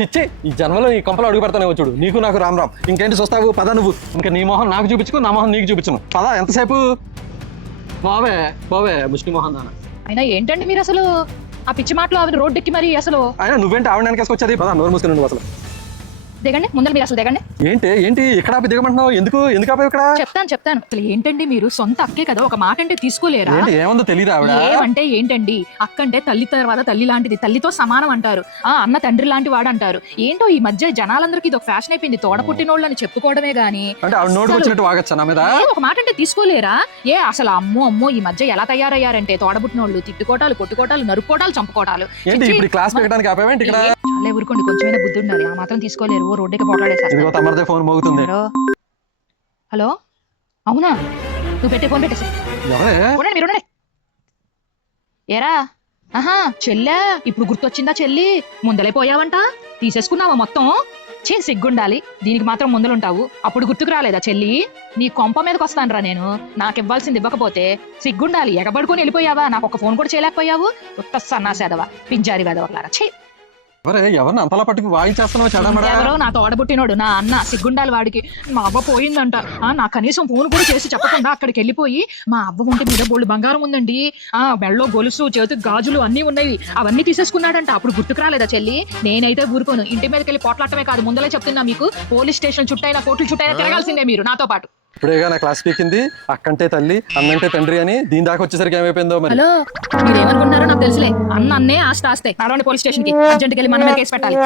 చిచ్చి ఈ జన్మలో ఈ కొంపలో అడుగు పెడతానే చూడు. నీకు నాకు రామ్ రామ్. ఇంకేంటి చూస్తావు? పద నువ్వు. ఇంకా నీ మొహం నాకు చూపించుకో, నా మొహం నీకు చూపించను. పద, ఎంతసేపు? పోవే పోవే ముష్టి మొహం నాన్న. అయినా ఏంటండి మీరు అసలు ఆ పిచ్చి మాటలు ఆవిడ రోడ్డెక్కి మరి అసలు అయినా నువ్వేంటి ఆవిడ వెనకేసుకొచ్చేది? పద, నోరు మూసుకుని నువ్వు అసలు. దిగండి ముందర, మీరు అసలు దిగండి. ఏంటి ఇక్కడ ఆపి దిగమంటున్నావు? ఎందుకు ఆపి ఇక్కడ? చెప్తాను అసలు ఏంటండి మీరు సొంత అక్కే కదా, ఒక మాట అంటే తీసుకోలేరా? ఏముందో తెలియదు ఆవిడ. ఏమంటే ఏంటండి, అక్క అంటే తల్లి తర్వాత తల్లి లాంటిది, తల్లితో సమానం అంటారు. అన్న తండ్రి లాంటి వాడు అంటారు. ఏంటో ఈ మధ్య జనాలందరికీ ఇది ఒక ఫ్యాషన్ అయిపోయింది, తోడ పుట్టినోళ్ళని చెప్పుకోవడమే గానీ అంటే ఆవిడ నోటికి వచ్చినట్టు వాగచ్చా నా మీద? ఒక మాట అంటే తీసుకోలేరా? అసలు అమ్మో ఈ మధ్య ఎలా తయారయ్యారంటే తోడబుట్టినోళ్ళు తిట్టుకోటాలు, కొట్టుకోటాలు, నరుక్కోటాలు, చంపుకోటాలు. ఏంటి ఇప్పుడు క్లాస్ పెట్టడానికి ఆపేవేంటి ఇక్కడ? చాలే ఊరుకోండి, కొంచెమైనా బుద్ధి ఉండాలి. ఆ మాత్రం తీసుకోలేరు, రోడ్డుకి పోట్లాడేసారు. తమరిదే ఫోన్ మోగుతుంది. హలో, అవునా? నువ్వు పెట్టే ఫోన్ పెట్టేసి మీరు ఏరా? చెల్లె ఇప్పుడు గుర్తొచ్చిందా చెల్లి? ముందలే పోయావంట, తీసేసుకున్నావా మొత్తం? సిగ్గుండాలి, దీనికి మాత్రం ముందలుంటావు. అప్పుడు గుర్తుకు రాలేదా చెల్లి? నీ కొంప మీదకి వస్తానరా నేను. నాకు ఇవ్వాల్సింది ఇవ్వకపోతే సిగ్గుండాలి. ఎగబడుకొని వెళ్ళిపోయావా? నాకు ఒక ఫోన్ కూడా చేయలేకపోయావు. కొత్త సన్నాసేదవా, పింజారి వెదవలారా. ఎవరిని అంతలా పట్టుకు వాయించేస్తున్నావు? ఎవరో నా తోడబుట్టినోడు, నా అన్న. సిగ్గుండాలి వాడికి. మా అవ్వ పోయిందంట, నా కనీసం ఫోన్ కూడా చేసి చెప్పకుండా అక్కడికి వెళ్ళిపోయి, మా అవ్వ ఉంటే మీద బోళ్ళు బంగారం ఉందండి, మెళ్ళో గొలుసు, చేతికి గాజులు అన్ని ఉన్నాయి, అవన్నీ తీసేసుకున్నాడంట. అప్పుడు గుర్తుకు రాలేదా చెల్లి? నేనైతే ఊరుకోను. ఇంటి మీదకి వెళ్ళి పోట్లాడటమే కాదు, ముందలే చెప్తున్నా మీకు, పోలీస్ స్టేషన్ చుట్టైనా కోర్టులు చుట్టైనా తిరగాల్సిందే మీరు నాతో పాటు. ఇప్పుడేగా నా క్లాస్ పీకింది, అక్కంటే తల్లి అన్నంటే తండ్రి అని. దీని దాకా వచ్చేసరికి ఏమైపోయిందో మరి. హలో, మీరేమనుకుంటున్నారో నాకు తెలుసులే. అన్నే ఆస్తే నడవండి పోలీస్ స్టేషన్ కి, అర్జెంట్కి వెళ్ళి మన మీద కేసు పెట్టాలి.